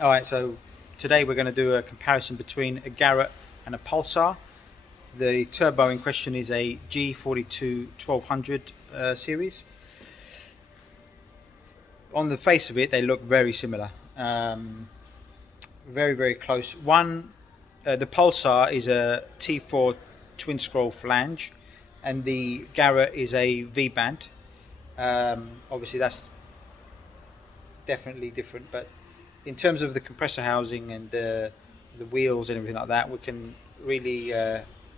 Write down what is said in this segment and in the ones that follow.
Alright, so today we're going to do a comparison between a Garrett and a Pulsar. The turbo in question is a G42-1200 series. On the face of it, they look very similar. Very close. The Pulsar is a T4 twin scroll flange, and the Garrett is a V-band. Obviously that's definitely different, but in terms of the compressor housing and the wheels and everything like that, we can really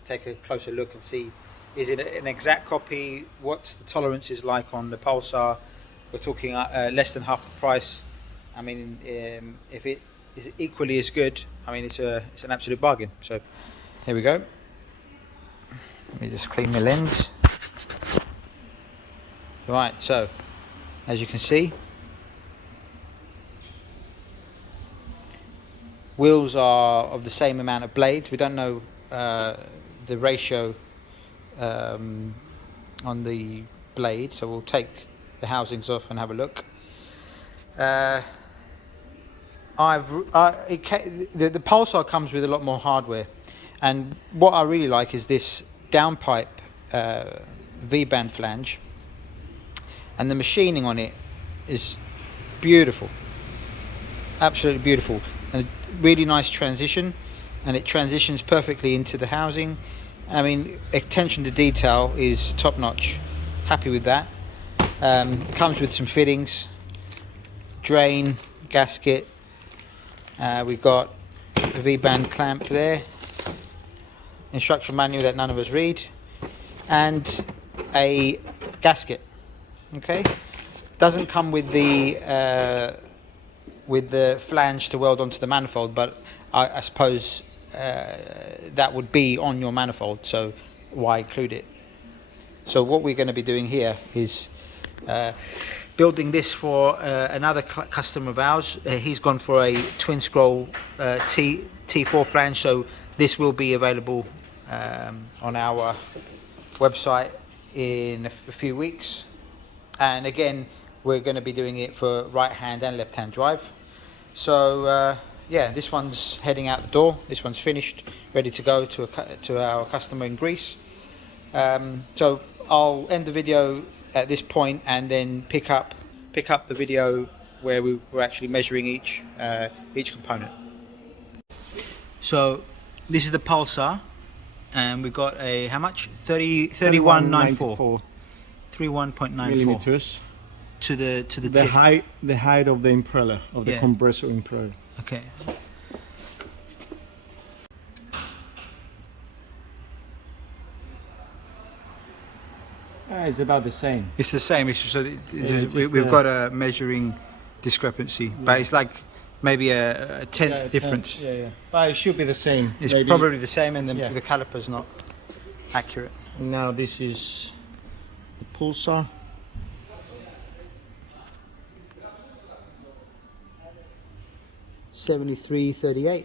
take a closer look and see, is it an exact copy, what's the tolerances like on the Pulsar. We're talking less than half the price. I mean, if it is equally as good, I mean, it's an absolute bargain. So here we go. Let me just clean my lens. Right, so as you can see, wheels are of the same amount of blades. We don't know the ratio on the blade, so we'll take the housings off and have a look. The Pulsar comes with a lot more hardware, and what I really like is this downpipe V-band flange, and the machining on it is beautiful, absolutely beautiful, and a really nice transition, and it transitions perfectly into the housing. I mean, attention to detail is top notch. Happy with that. Comes with some fittings, drain, gasket. We've got a V-band clamp there, instruction manual that none of us read, and a gasket. Okay, doesn't come with the flange to weld onto the manifold, but I suppose that would be on your manifold, so why include it? So what we're going to be doing here is building this for another customer of ours. He's gone for a twin scroll T4 flange, so this will be available on our website in a few weeks. And again, we're going to be doing it for right hand and left hand drive. So yeah, this one's heading out the door. This one's finished, ready to go to our customer in Greece. So I'll end the video at this point and then pick up the video where we were actually measuring each component. So this is the Pulsar, and we've got a, how much? 31.94. 31.94 millimeters to the tip. height of the impeller, of the compressor impeller. Okay. It's about the same. It's the same. It's just, we've got a measuring discrepancy, but it's like maybe a tenth difference. Yeah. But it should be the same. It's maybe. probably the same, and the caliper's not accurate. Now this is the Pulsar. $73.38.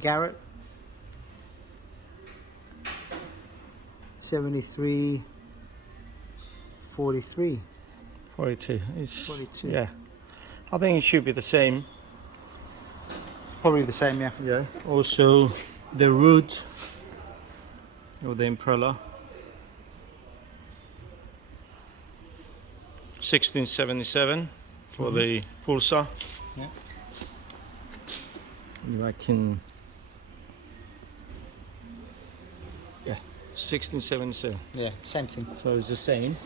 Garrett. 73.43. 42. It's 42. Yeah. I think it should be the same. Probably the same, yeah. Yeah. Also, the root of the impeller. 1677 for the Pulsar. Yeah. If I can. Yeah. 1677. Yeah, same thing. So it's the same,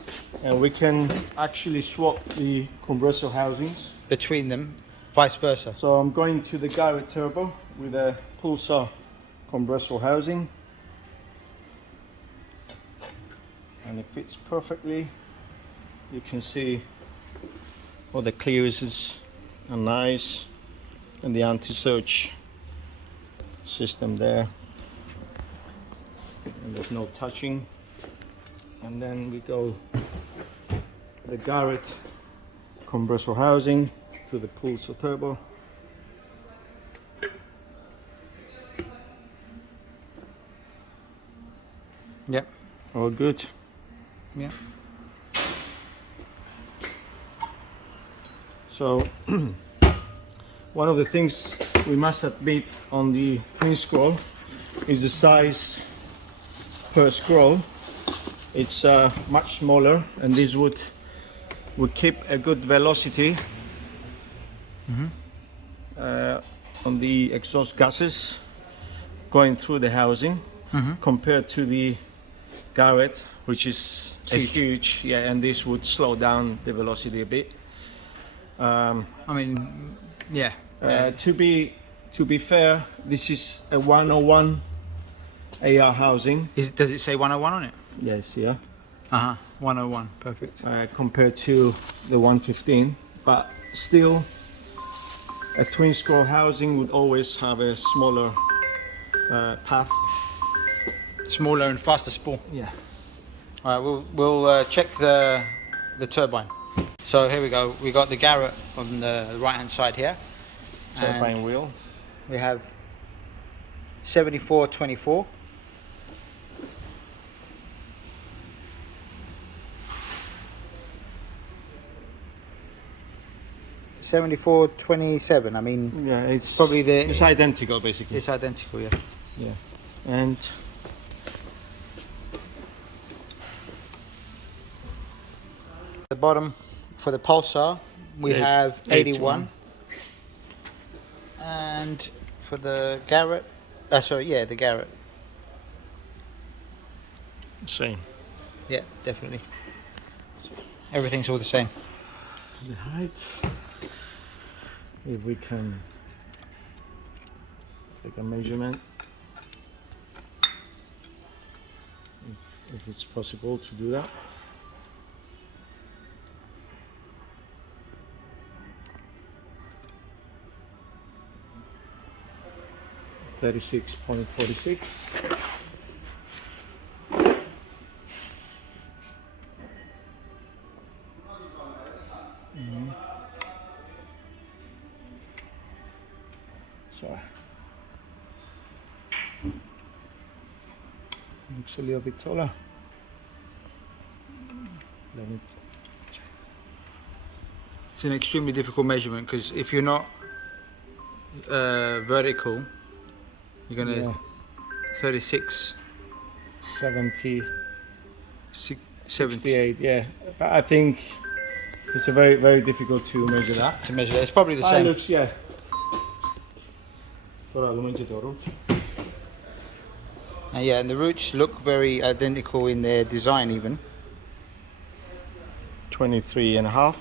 and we can actually swap the compressor housings Between them, vice versa. So I'm going to the Garrett turbo with a Pulsar compressor housing, and it fits perfectly. You can see all the clearances are nice, and the anti-surge system there, and there's no touching. And then we go the Garrett compressor housing to the Pulsar turbo. Yep. All good. Yeah. So One of the things we must admit on the twin scroll is the size per scroll. It's much smaller, and this would keep a good velocity on the exhaust gases going through the housing, compared to the Garrett, which is huge, yeah, and this would slow down the velocity a bit. I mean, yeah. To be fair, this is a 101 AR housing. Does it say 101 on it? Yes, yeah. 101, perfect. Compared to the 115, but still, a twin scroll housing would always have a smaller path. Smaller and faster spool. Yeah. All right, we'll check the turbine. So here we go. We got the Garrett on the right hand side here. Turbine wheel. We have 7424. $74.27. I mean, Yeah, it's probably it's identical basically. it's identical, yeah. Yeah, and The bottom for the Pulsar we have 81. And for the Garrett, the Garrett. same. Yeah, definitely. Everything's all the same. The height, if we can take a measurement, if it's possible to do that. .46. So looks a little bit taller. Let me It's an extremely difficult measurement because if you're not vertical, you're gonna 36, 70, 70. 68, yeah. But I think it's a very, very difficult to measure that. To measure that. It's probably the Ah, same. looks, yeah. Yeah, and the roots look very identical in their design even. 23 and a half.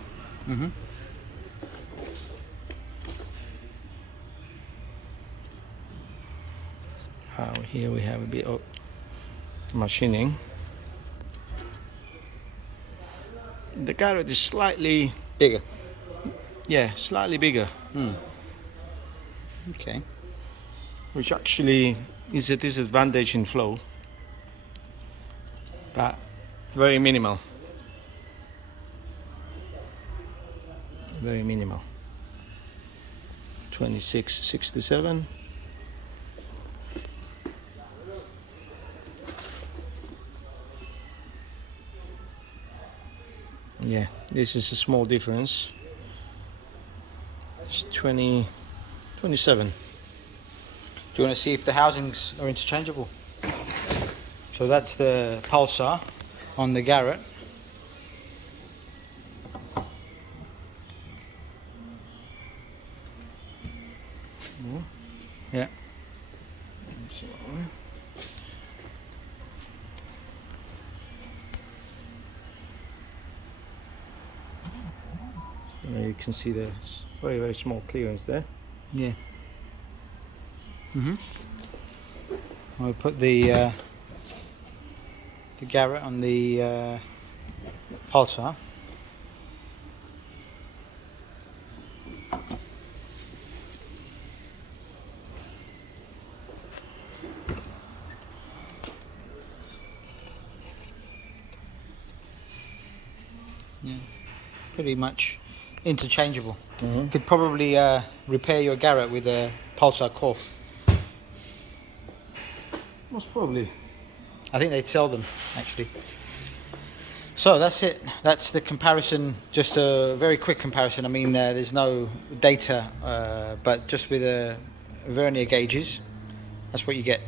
Here we have a bit of machining. The Garrett is slightly Bigger. Yeah, slightly bigger, Okay. which actually is a disadvantage in flow, but very minimal. Very minimal. 2667. Yeah, this is a small difference. It's 27. Do you want to see if the housings are interchangeable? So that's the Pulsar on the Garrett. Yeah. You can see the very, very small clearance there. Yeah. I'll put the Garrett on the Pulsar. Yeah, pretty much interchangeable. Could probably repair your Garrett with a Pulsar core. Most probably. I think they sell them actually. So that's it. That's the comparison. Just a very quick comparison. I mean, there's no data, but just with vernier gauges, that's what you get.